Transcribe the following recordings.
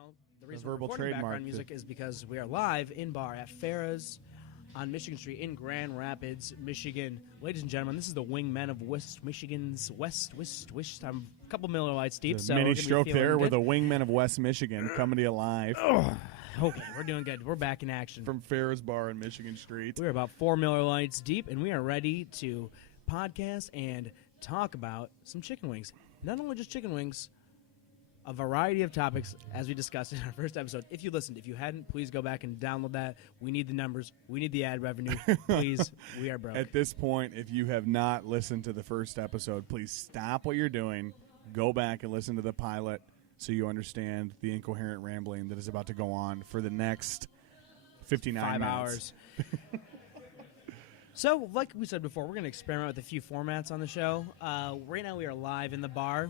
know, the reason we're verbal recording trademark. background music is because we are live in bar at Farah's on Michigan Street in Grand Rapids, Michigan. Ladies and gentlemen, this is the Wingmen of West Michigan's West. I'm a couple Miller Lights deep. The so mini we're gonna be stroke feeling there good. with the Wingmen of West Michigan coming to you live Okay, we're doing good. We're back in action. from Farrah's Bar on Michigan Street. We're about 4 Miller Lights deep, and we are ready to podcast and talk about some chicken wings. Not only just chicken wings, a variety of topics, as we discussed in our first episode. If you listened, if you hadn't, please go back and download that. We need the numbers. We need the ad revenue. Please, we are broke. At this point, if you have not listened to the first episode, please stop what you're doing, go back and listen to the pilot so you understand the incoherent rambling that is about to go on for the next 59 5 minutes. hours. So, like we said before, we're going to experiment with a few formats on the show. Right now, we are live in the bar.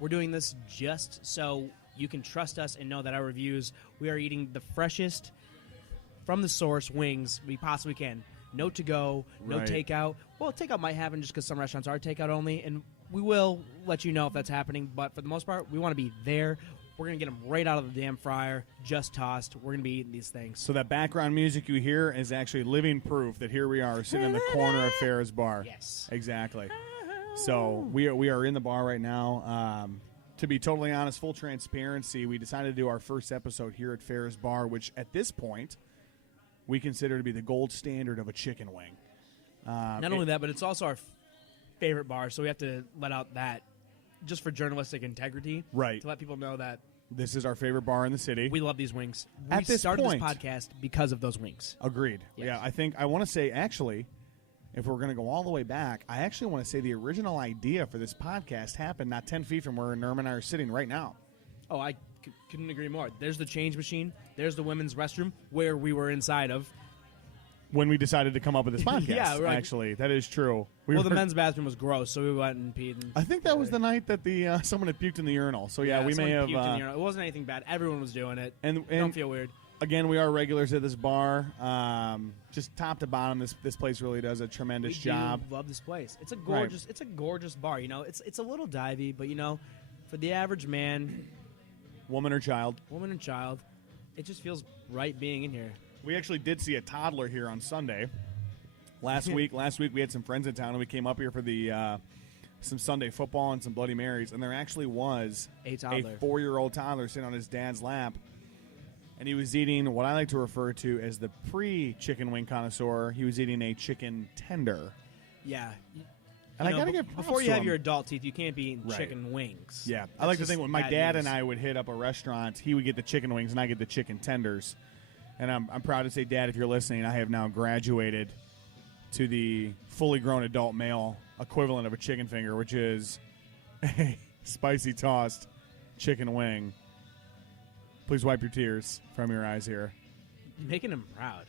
We're doing this just so you can trust us and know that our reviews, we are eating the freshest from the source wings we possibly can. No to-go, no Right. takeout. Well, takeout might happen just because some restaurants are takeout only, and we will let you know if that's happening. But for the most part, we want to be there. We're going to get them right out of the damn fryer, just tossed. We're going to be eating these things. So that background music you hear is actually living proof that here we are sitting in the corner of Farrah's Bar. Yes. Exactly. So we are in the bar right now. To be totally honest, full transparency, we decided to do our first episode here at Farrah's Bar, which at this point we consider to be the gold standard of a chicken wing. Not only that, but it's also our favorite bar, so we have to let out that just for journalistic integrity. Right. To let people know that This is our favorite bar in the city. we love these wings. At We this started point- this podcast because of those wings. Agreed. Yes. Yeah, I want to say, actually, if we're going to go all the way back, I actually want to say the original idea for this podcast happened not 10 feet from where Norm and I are sitting right now. Oh, I couldn't agree more. There's the change machine. There's the women's restroom where we were inside of. When we decided to come up with this podcast, Yeah, right. actually. That is true. The men's bathroom was gross, so we went and peed. And I think that was the night that the someone had puked in the urinal. So, yeah we may someone have... puked in the urinal. It wasn't anything bad. Everyone was doing it. and Don't feel weird. Again, we are regulars at this bar. Just top to bottom, this place really does a tremendous job. We love this place. It's a gorgeous bar. You know, it's a little divey, but you know, for the average man, Woman or child. woman, and child, it just feels right being in here. We actually did see a toddler here on Sunday. Last week we had some friends in town, and we came up here for the some Sunday football and some Bloody Marys, and there actually was A toddler. 4-year-old toddler sitting on his dad's lap, and he was eating what I like to refer to as the pre-chicken wing connoisseur. He was eating a chicken tender. Yeah. And I gotta give props before you to have him. your adult teeth, you can't be eating Right. chicken wings. Yeah, I That's like to just think when my bad dad news. and I would hit up a restaurant, he would get the chicken wings and I get the chicken tenders. And I'm proud to say, Dad, if you're listening, I have now graduated to the fully grown adult male equivalent of a chicken finger, which is a spicy tossed chicken wing. Please wipe your tears from your eyes here. Making him proud.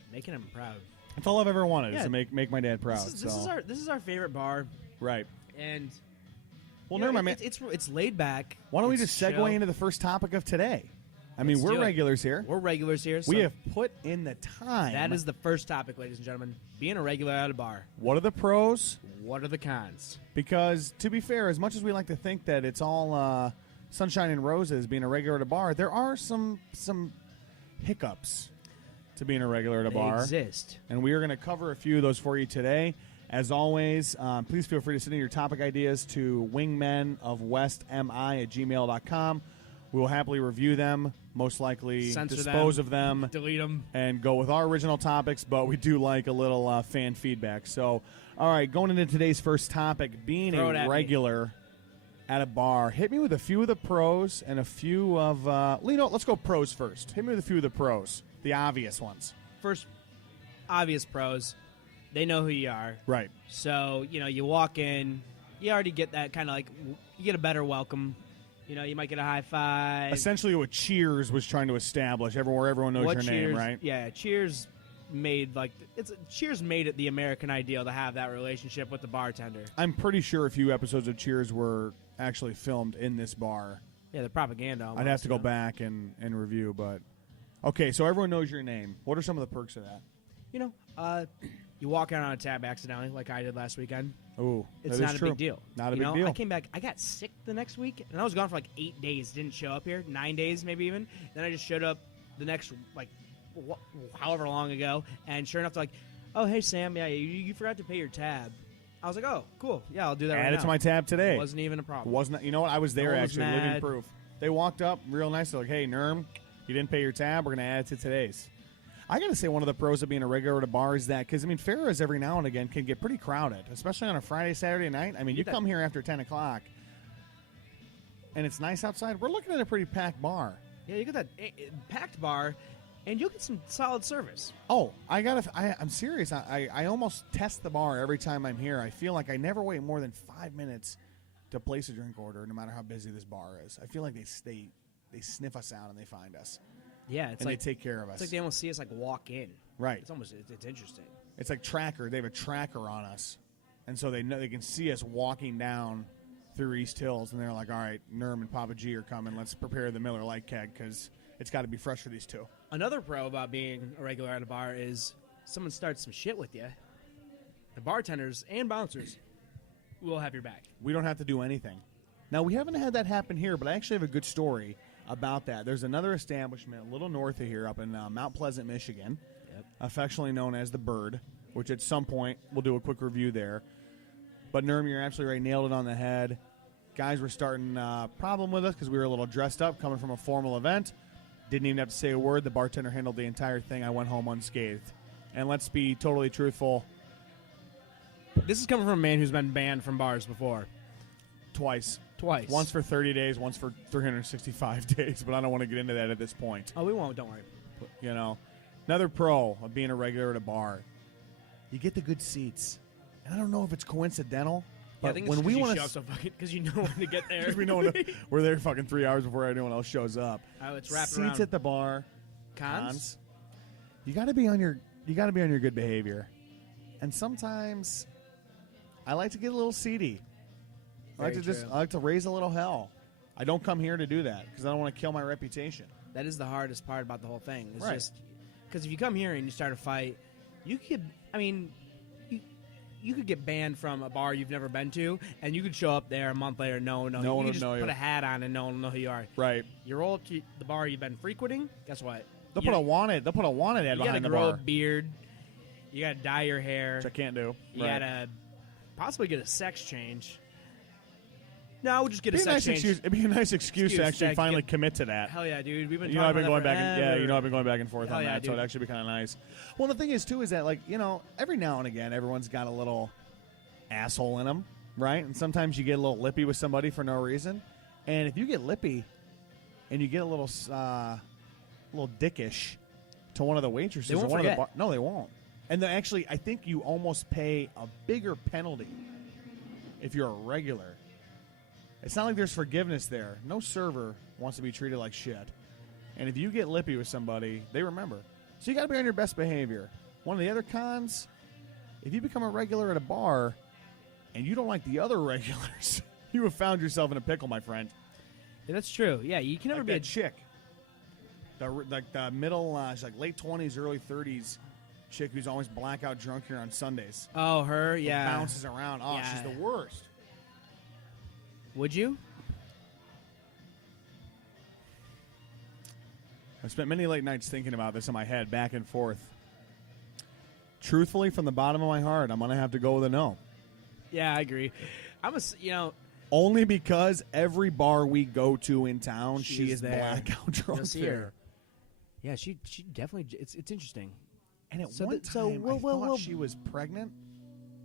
That's all I've ever wanted Yeah. is to make my dad proud. This is our favorite bar, right. and Well, you know, never mind. it's laid back. Why don't we It's just segue chill. into the first topic of today? I mean, Let's we're do it. regulars here. We're regulars here. So We have put in the time. that is the first topic, ladies and gentlemen. Being a regular at a bar. What are the pros? What are the cons? Because, to be fair, as much as we like to think that it's all sunshine and roses being a regular at a bar, there are some hiccups to being a regular at a They bar. exist. And we are going to cover a few of those for you today. As always, please feel free to send in your topic ideas to wingmenofwestmi@gmail.com. We will happily review them, most likely Censor dispose of them, Delete them. and go with our original topics, but we do like a little fan feedback. So, all right, going into today's first topic, being Throw it at a me. regular at a bar. Hit me with a few of the pros and a few of, let's go pros first. Hit me with a few of the pros, the obvious ones. First, obvious pros. They know who you are. Right. So, you know, you walk in, you already get that kind of like, you get a better welcome. You know, you might get a high five. Essentially what Cheers was trying to establish, everyone knows your Cheers, name, right? Yeah, Cheers made Cheers made it the American ideal to have that relationship with the bartender. I'm pretty sure a few episodes of Cheers were actually filmed in this bar. Yeah, the propaganda. Almost, I'd have to you go know? back and review, but... Okay, so everyone knows your name. What are some of the perks of that? You know, you walk out on a tab accidentally, like I did last weekend. Ooh, it's that not is a true. big deal. Not a You big know, deal. I came back. I got sick the next week, and I was gone for like 8 days. Didn't show up here. 9 days, maybe even. Then I just showed up the next however long ago, and sure enough, they're like, "Oh, hey Sam, yeah, you forgot to pay your tab." I was like, "Oh, cool, yeah, I'll do that." Add right it now. to my tab today. It wasn't even a problem. Wasn't you know what? I was there No one was actually, living mad. proof. They walked up real nice. They're like, "Hey, Nerm, you didn't pay your tab. We're gonna add it to today's." I gotta say, one of the pros of being a regular at a bar is that because I mean, Farah's every now and again can get pretty crowded, especially on a Friday, Saturday night. I mean, you come here after 10 o'clock, and it's nice outside. We're looking at a pretty packed bar. Yeah, you get that packed bar, and you'll get some solid service. Oh, I'm serious. I almost test the bar every time I'm here. I feel like I never wait more than 5 minutes to place a drink order, no matter how busy this bar is. I feel like they sniff us out and they find us. Yeah, it's and like they take care of us. It's like they almost see us like walk in. Right. It's interesting. It's like tracker. They have a tracker on us, and so they know they can see us walking down through East Hills, and they're like, "All right, Nerm and Papa G are coming. Let's prepare the Miller Lite keg because it's got to be fresh for these two." Another pro about being a regular at a bar is someone starts some shit with you. The bartenders and bouncers will have your back. We don't have to do anything. Now, we haven't had that happen here, but I actually have a good story about that. There's another establishment a little north of here up in Mount Pleasant, Michigan, affectionately known as the Bird, which at some point we'll do a quick review there. But Nerm, you're absolutely right. Nailed it on the head. Guys were starting problem with us because we were a little dressed up coming from a formal event. Didn't even have to say a word. The bartender handled the entire thing. I went home unscathed. And let's be totally truthful. This is coming from a man who's been banned from bars before. Twice. Once for 30 days, once for 365 days, but I don't want to get into that at this point. Oh, we won't. Don't worry. You know, another pro of being a regular at a bar, you get the good seats. And I don't know if it's coincidental, Yeah, I but think when it's we because you want show up so fucking because you know when to get there. we know we're there fucking 3 hours before anyone else shows up. Let's wrap it Seats around. at the bar, Cons? You got to be on your good behavior, and sometimes I like to get a little seedy. I like to raise a little hell. I don't come here to do that because I don't want to kill my reputation. That is the hardest part about the whole thing. It's Right. just because if you come here and you start a fight, you could. I mean, you could get banned from a bar you've never been to, and you could show up there a month later. No one would could just know you. put a hat on, and no one will know who you are. Right. You roll up to the bar you've been frequenting. Guess what? They'll put a wanted ad You gotta behind the grow a bar, beard. You gotta dye your hair. which I can't do. You Right. gotta possibly get a sex change. No, we'll just get a It'd be a sex nice change. excuse. It'd be a nice excuse to actually to finally get- commit to that. Hell yeah, dude. We've been. You know, I've talking been about going that back. forever. I've been going back and forth Hell on yeah, that, so dude. it'd actually be kind of nice. Well, the thing is too is that every now and again, everyone's got a little asshole in them, right? And sometimes you get a little lippy with somebody for no reason. And if you get lippy, and you get a little dickish to one of the waitresses, They won't or one forget. of the no, they won't. And actually, I think you almost pay a bigger penalty if you're a regular. It's not like there's forgiveness there. No server wants to be treated like shit. And if you get lippy with somebody, they remember. So you got to be on your best behavior. One of the other cons, if you become a regular at a bar and you don't like the other regulars, you have found yourself in a pickle, my friend. Yeah, that's true. Yeah, you can never Like be that chick. The middle, she's like late 20s, early 30s chick who's always blackout drunk here on Sundays. Oh, her. Yeah. Bounces around. Oh, Yeah. she's the worst. Would you? I've spent many late nights thinking about this in my head, back and forth. Truthfully, from the bottom of my heart, I'm going to have to go with a no. Yeah, I agree. Only because every bar we go to in town, she is is there. blackout drunk You'll see there. her. Yeah, she definitely. It's interesting. And at So one th- so time, we'll- I we'll- thought we'll- she was pregnant,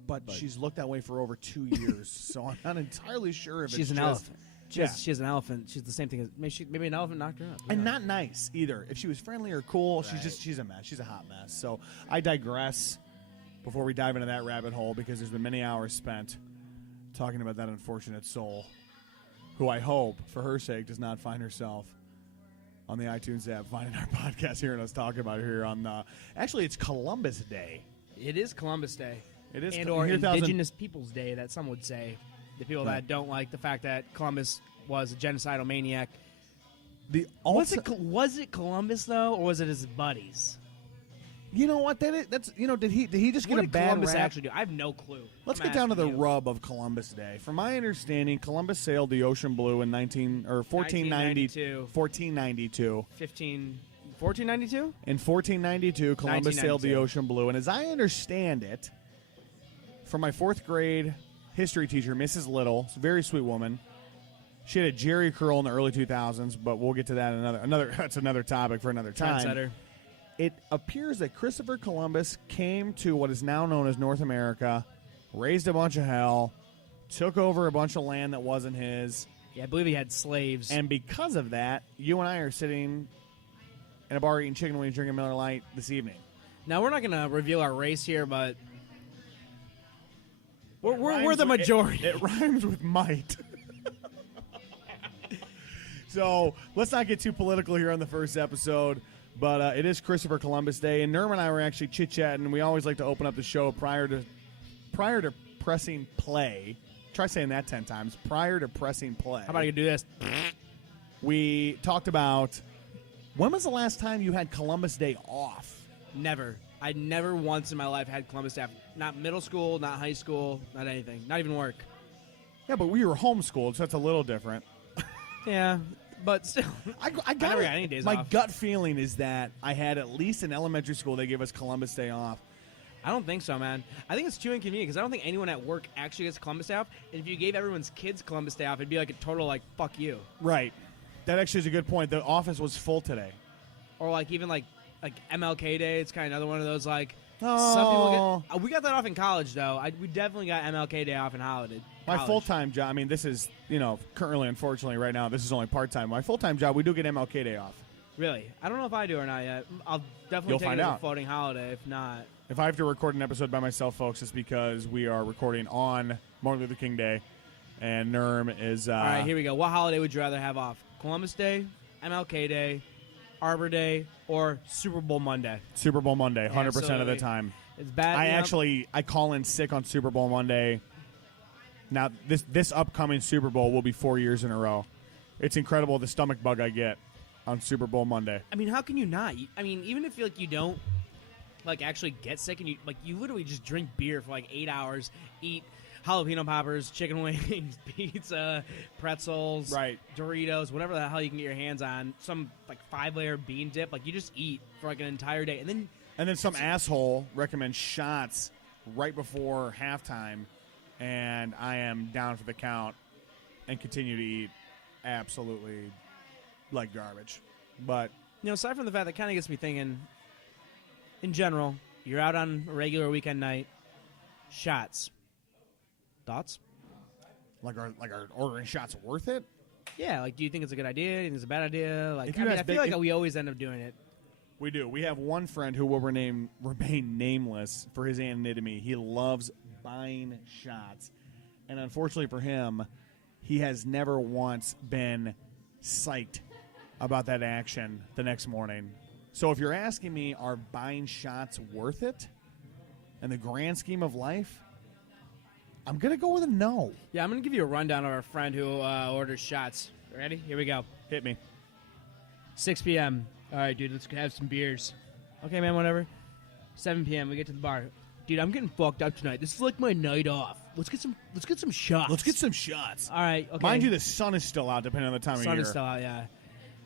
but she's looked that way for over 2 years. So I'm not entirely sure if She's it's an just, elephant. Yeah. She has an elephant. She's the same thing as maybe an elephant knocked her up. And Yeah. not nice either. If she was friendly or cool, Right. she's a mess. She's a hot mess. So I digress before we dive into that rabbit hole because there's been many hours spent talking about that unfortunate soul who I hope, for her sake, does not find herself on the iTunes app finding our podcast, hearing us talk about it here on actually, it's Columbus Day. It is Columbus Day. It is and or here, Indigenous Peoples Day, that some would say. The people that don't like the fact that Columbus was a genocidal maniac. Was it Columbus, though, or was it his buddies? You know what? That's did he just get What a did bad Columbus rap? actually do? I have no clue. Let's I'm get down to the asking you. rub of Columbus Day. From my understanding, Columbus sailed the ocean blue in 1492. 1492. 1492? In 1492, Columbus sailed the 1992. ocean blue, and as I understand it, from my 4th grade history teacher, Mrs. Little, a very sweet woman. She had a Jerry curl in the early 2000s, but we'll get to that another. That's another topic for another time. Trendsetter. It appears that Christopher Columbus came to what is now known as North America, raised a bunch of hell, took over a bunch of land that wasn't his, Yeah, I believe he had slaves. and because of that, you and I are sitting in a bar eating chicken wings, drinking Miller Lite this evening. Now, we're not going to reveal our race here, but we're Rhymes the with- majority. It rhymes with might. So let's not get too political here on the first episode, but it is Christopher Columbus Day, and Nerm and I were actually chit-chatting. We always like to open up the show prior to pressing play. Try saying that 10 times. Prior to pressing play. How about you do this? We talked about when was the last time you had Columbus Day off? Never. I never once in my life had Columbus Day. Not middle school, not high school, not anything. Not even work. Yeah, but we were homeschooled, so that's a little different. Yeah, but still. I never got any days My off. gut feeling is that I had at least in elementary school they gave us Columbus Day off. I don't think so, man. I think it's too inconvenient because I don't think anyone at work actually gets Columbus Day off. And if you gave everyone's kids Columbus Day off, it'd be like a total, like, fuck you. Right. That actually is a good point. The office was full today. Or, like, even, like MLK Day. It's kind of another one of those, like, Oh. some people get. We got that off in college, though. We definitely got MLK Day off in holiday. My college. full-time job, I mean, this is, currently, unfortunately, right now, this is only part-time. My full-time job, we do get MLK Day off. Really? I don't know if I do or not yet. I'll definitely You'll take find it as out. a floating holiday. If not, If I have to record an episode by myself, folks, it's because we are recording on Martin Luther King Day, and Nerm is... all right, here we go. What holiday would you rather have off? Columbus Day, MLK Day, Arbor Day, or Super Bowl Monday? Super Bowl Monday, 100% of the Absolutely. time. It's bad. I call in sick on Super Bowl Monday. Now, this upcoming Super Bowl will be 4 years in a row. It's incredible the stomach bug I get on Super Bowl Monday. I mean, how can you not? I mean, even if you don't actually get sick and you literally just drink beer for 8 hours, eat jalapeno poppers, chicken wings, pizza, pretzels, Right. Doritos, whatever the hell you can get your hands on, some 5-layer bean dip, you just eat for an entire day, and then some asshole recommends shots right before halftime, and I am down for the count and continue to eat absolutely like garbage. But aside from the fact that kind of gets me thinking, in general, you're out on a regular weekend night, shots. Thoughts? like our ordering shots worth it? Yeah, do you think it's a good idea? Do you think it's a bad idea? If you I ask feel Vic- like we always end up doing it. We do. We have one friend who will remain nameless for his anonymity. He loves buying shots. And unfortunately for him, he has never once been psyched about that action the next morning. So if you're asking me, are buying shots worth it in the grand scheme of life? I'm going to go with a no. Yeah, I'm going to give you a rundown of our friend who orders shots. Ready? Here we go. Hit me. 6 p.m. All right, dude, let's have some beers. Okay, man, whatever. 7 p.m. We get to the bar. Dude, I'm getting fucked up tonight. This is like my night off. Let's get some shots. Let's get some shots. All right, okay. Mind you, the sun is still out depending on the time of Sun year. is still out, yeah.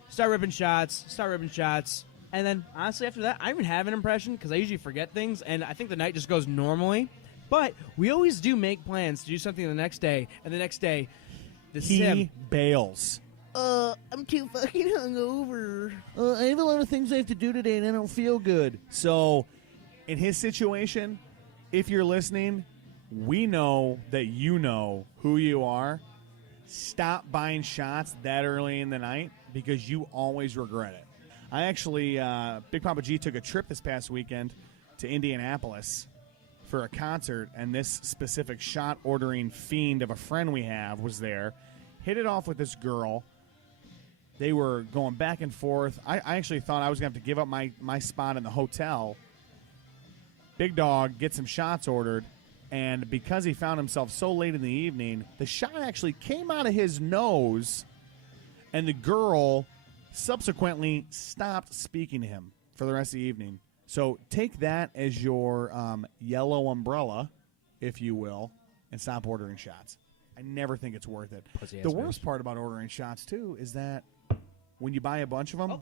Start ripping shots. And then, honestly, after that, I don't even have an impression because I usually forget things, and I think the night just goes normally. But we always do make plans to do something the next day, and the next day, He bails. I'm too fucking hungover. I have a lot of things I have to do today, and I don't feel good. So, in his situation, if you're listening, we know that you know who you are. Stop buying shots that early in the night because you always regret it. I actually, Big Papa G took a trip this past weekend to Indianapolis for a concert, and this specific shot ordering fiend of a friend we have was there. Hit it off with this girl. They were going back and forth. I actually thought I was going to have to give up my spot in the hotel. Big Dog gets some shots ordered, and because he found himself so late in the evening, the shot actually came out of his nose, and the girl subsequently stopped speaking to him for the rest of the evening. So take that as your yellow umbrella, if you will, and stop ordering shots. I never think it's worth it. Pussy-ass The bitch. worst part about ordering shots, too, is that when you buy a bunch of them,